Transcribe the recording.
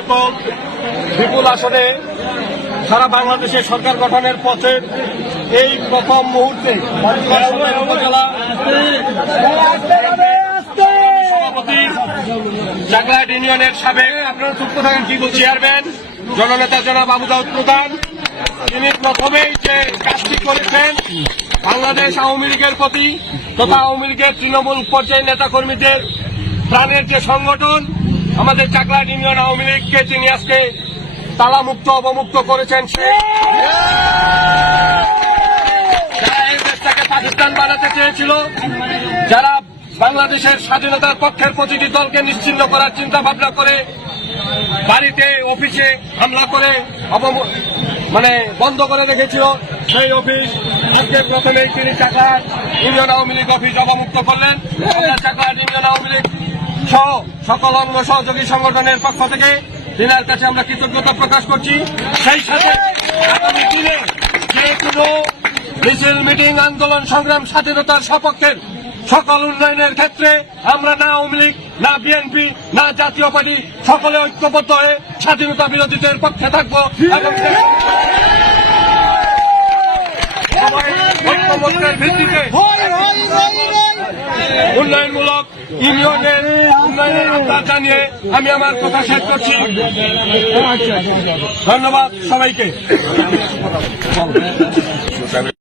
এবং বিপুল আসনে সারা বাংলাদেশে সরকার গঠনের পথে এই প্রথম মুহূর্তে উপজেলা সভাপতি চাকলাহাট ইউনিয়নের সাবেক আপনারা চুক্ত থাকেন কি চেয়ারম্যান জননেতা জনাব আবু দাউদ প্রধান, তিনি প্রথমেই যে কাজটি করেছেন বাংলাদেশ আওয়ামী লীগের প্রতি তথা আওয়ামী লীগের তৃণমূল পর্যায়ের নেতা কর্মীদের প্রাণের যে সংগঠন আমাদের চাকলাহাট ইউনিয়ন আওয়ামী লীগকে তিনি আজকে তালামুক্ত অবমুক্ত করেছেন। যারা এই দেশটাকে পাকিস্তান বানাতে চেয়েছিল, যারা বাংলাদেশের স্বাধীনতার পক্ষের প্রতিটি দলকে নিশ্চিহ্ন করার চিন্তা ভাবনা করে বাড়িতে অফিসে হামলা করে বন্ধ করে রেখেছিল, সেই অফিস আজকে প্রথমেই তিনি চাকলাহাট ইউনিয়ন আওয়ামী লীগ অফিস অবমুক্ত করলেন। চাকলাহাট ইউনিয়ন আওয়ামী লীগ সহ সকল অঙ্গ সহযোগী সংগঠনের পক্ষ থেকে তিনার কাছে আমরা কৃতজ্ঞতা প্রকাশ করছি। সেই সাথে আগামী দিনে যে কোনো মিছিল মিটিং আন্দোলন সংগ্রাম স্বাধীনতার সপক্ষের সকল উন্নয়নের ক্ষেত্রে আমরা না আওয়ামী লীগ না বিএনপি না জাতীয় পার্টি সকলে ঐক্যবদ্ধ হয়ে স্বাধীনতা বিরোধীদের পক্ষে থাকবো এবং ঐক্যবদ্ধের ভিত্তিতে উন্নয়নমূলক ইউনিয়নের উন্নয়নের আহ্বান জানিয়ে আমি আমার কথা শেষ করছি। ধন্যবাদ সবাইকে।